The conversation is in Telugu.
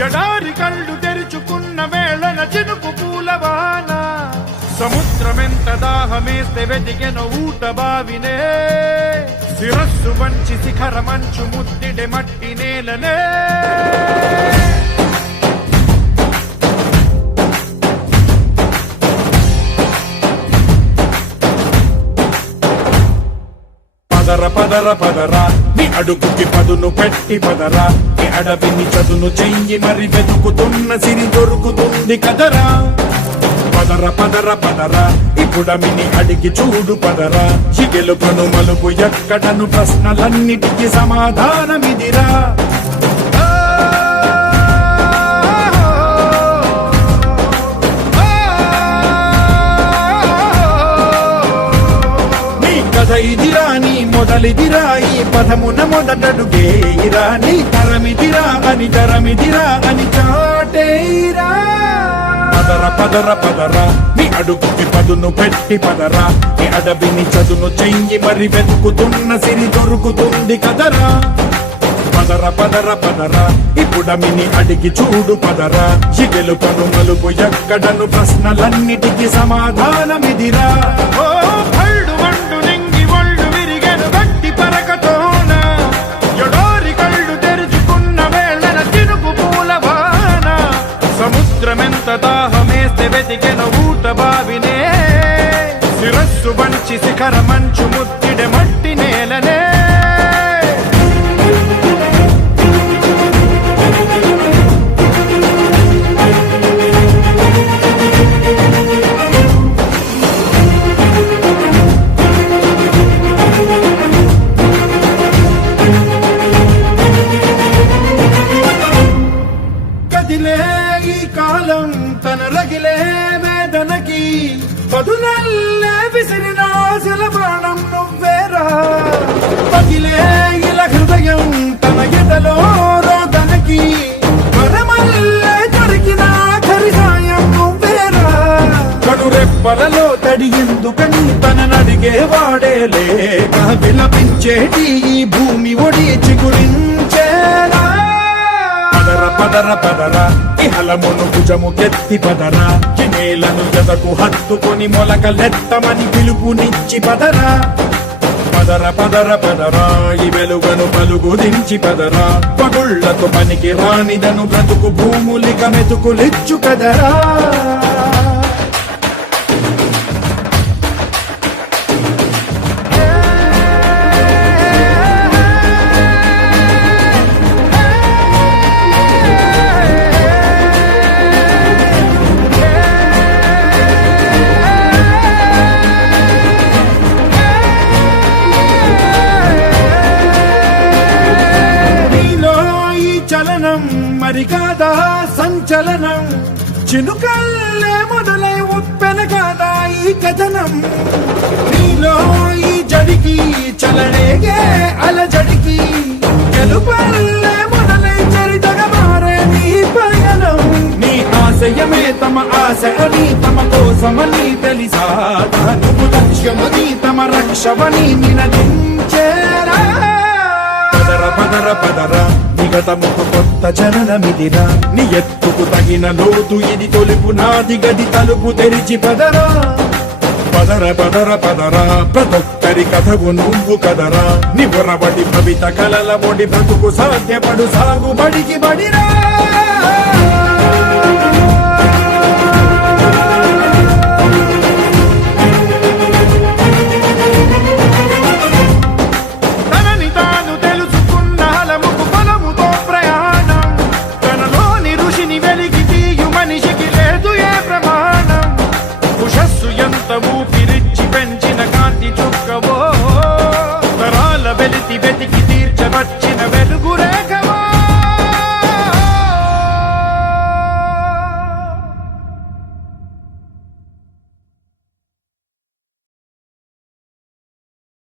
ఎడారి కళ్ళు తెరుచుకున్న వేళన చినుకు పూలవాన సముద్రమెంత దాహమేస్తే వెతికెన ఊట బావినే శిరస్సు వంచి శిఖర మంచు ముద్దిడే మట్టి నేలనే పదర పదర పదరా నీ అడుగుకి పదును పెట్టి పదరా నీ అడవిని చదును చెయ్యి మరి వెతుకుతున్న సిరి దొరుకుతుంది కదరా పదర పదర పదరా ఇప్పుడమిని అడిగి చూడు పదరా చిగెలుపను మలుపు ఎక్కడను ప్రశ్నలన్నిటికీ సమాధానమిదిరా ఇదిరా నీ మొదలిదిరా ఈ పదమున మొదటడుగేయిరా నీ తరమిదిరా అని చాటేరా పదర పదర పదరా నీ అడుగుకి పదును పెట్టి పదరా నీ అడవిని చదును చెయ్యి మరి వెతుకుతున్న సిరి దొరుకుతుంది కదరా పదర పదర పదరా ఇప్పుడమిని అడిగి చూడు పదరా చిగెలుపను మలుపు ఎక్కడను ప్రశ్నలన్నిటికీ సమాధానమిదిరా సముద్రమెంత దాహమేస్తే వెతికెన ఊట బావినే శిరస్సు వంచి శిఖర మంచు ముద్దిడే మట్టి నేలనే కాలం తన రగిలే వేదనకి పదునల్లే విసిరినాశల బాణం నువ్వేరా పగిలే ఇలా హృదయం తన ఎదలో రోదనకి పరమల్లే దొరికిన ఖరిసాయం నువ్వేరా కడురెప్పలలో తడి ఎందుకని తననడిగే వాడే లేక విలపించేటి ఈ భూమి ఒడి చిగురించేరా పదర పదరా ఇహలమును భుజము కెత్తి పదరా నేలను జదకు హత్తుకొని మొలకలెత్తమని పిలుపునిచ్చి పదరా పదర పదర పదరా ఈ వెలుగను పలుగు దించి పదరా పగుళ్లకు పనికి రానిదను బ్రతుకు భూములిక మెతుకులిచ్చు కదరా మరి కాదా సంచలనం చినుకల్లే మొదలై ఉప్పెన కాదా ఈ కథనం నీలో ఈ జడికి చలనేగే అలజడికి గెలుపల్లే మొదలై చరితగా మారే నీ పయనం నీ ఆశయమే తమ ఆశ అని తమ కోసమని తెలిసా నువ్వు లక్ష్యమని తమ రక్షమని నినదించేరా పదర పదర పదరా నిగతముకు కొత్త జననమిదిరా నీ ఎత్తుకు తగిన లోతు ఇది తొలుపు నాది గది తలుపు తెరిచి పదరా పదర పదర పదరా ప్రతొక్కరి కథకు నువ్వు కదరా నివరబడి భవిత కలల బొడి బ్రతుకు సాధ్యపడు సాగుబడికి బడిరా ఊపిరిచ్చి పెంచిన కాంతి చుక్కవో తరాల వెలితి వెతికి తీర్చవచ్చిన